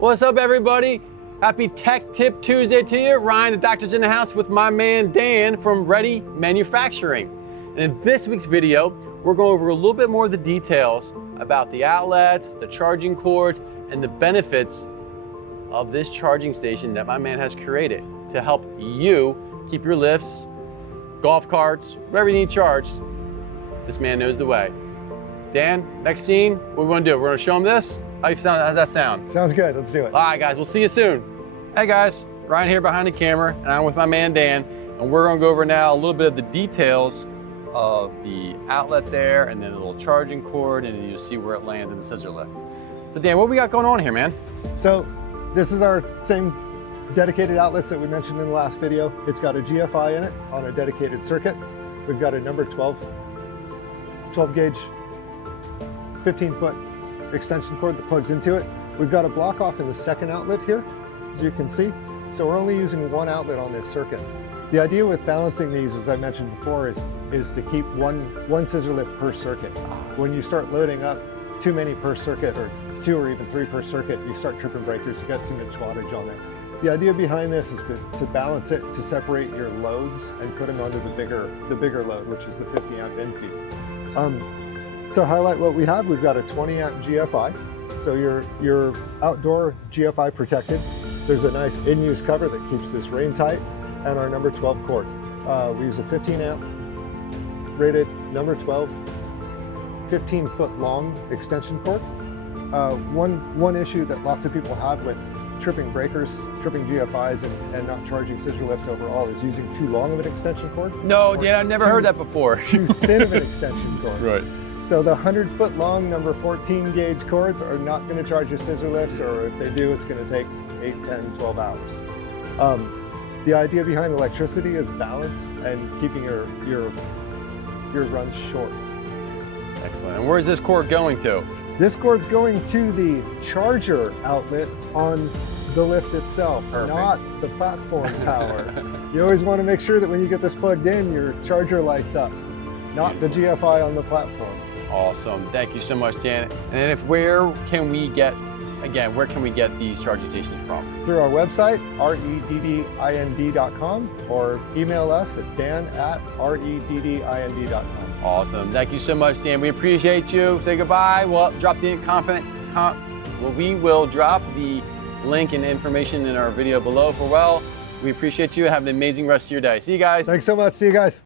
What's up, everybody? Happy Tech Tip Tuesday to you. Ryan, the doctor's in the house with my man Dan from WhY Manufacturing. And in this week's video, we're going over a little bit more of the details about the outlets, the charging cords, and the benefits of this charging station that my man has created to help you keep your lifts, golf carts, whatever you need charged. This man knows the way. Dan, next scene, what we want to do? We're going to show him this. How's that sound? Sounds good, let's do it. All right, guys, we'll see you soon. Hey guys, Ryan here behind the camera, and I'm with my man Dan, and we're gonna go over now a little bit of the details of the outlet there, and then a little charging cord, and then you'll see where it lands in the scissor lift. So Dan, what we got going on here, man? So this is our same dedicated outlets that we mentioned in the last video. It's got a GFI in it on a dedicated circuit. We've got a number 12 gauge, 15-foot extension cord that plugs into it. We've got a block off in the second outlet here, as you can see. So we're only using one outlet on this circuit. The idea with balancing these, as I mentioned before, is to keep one scissor lift per circuit. When you start loading up too many per circuit, or 2 or even 3 per circuit, you start tripping breakers, you got too much wattage on there. The idea behind this is to balance it, to separate your loads and put them onto the bigger load, which is the 50 amp in feed. To highlight what we have, we've got a 20 amp GFI. So your outdoor GFI protected. There's a nice in-use cover that keeps this rain tight, and our number 12 cord. We use a 15 amp rated number 12, 15-foot long extension cord. One issue that lots of people have with tripping breakers, tripping GFIs, and not charging scissor lifts overall is using too long of an extension cord. No, Dan, I've never heard that before. Too thin of an extension cord. Right. So the 100-foot long number 14 gauge cords are not going to charge your scissor lifts, or if they do, it's going to take 8, 10, 12 hours. The idea behind electricity is balance and keeping your runs short. Excellent. And where's this cord going to? This cord's going to the charger outlet on the lift itself, Perfect. Not the platform power. You always want to make sure that when you get this plugged in, your charger lights up, not the GFI on the platform. Awesome. Thank you so much, Dan. And where can we get these charging stations from? Through our website, reddind.com, or email us at dan@reddind.com. Awesome. Thank you so much, Dan. We appreciate you. Say goodbye. Well, we will drop the link and information in our video below for WhY. We appreciate you. Have an amazing rest of your day. See you guys. Thanks so much. See you guys.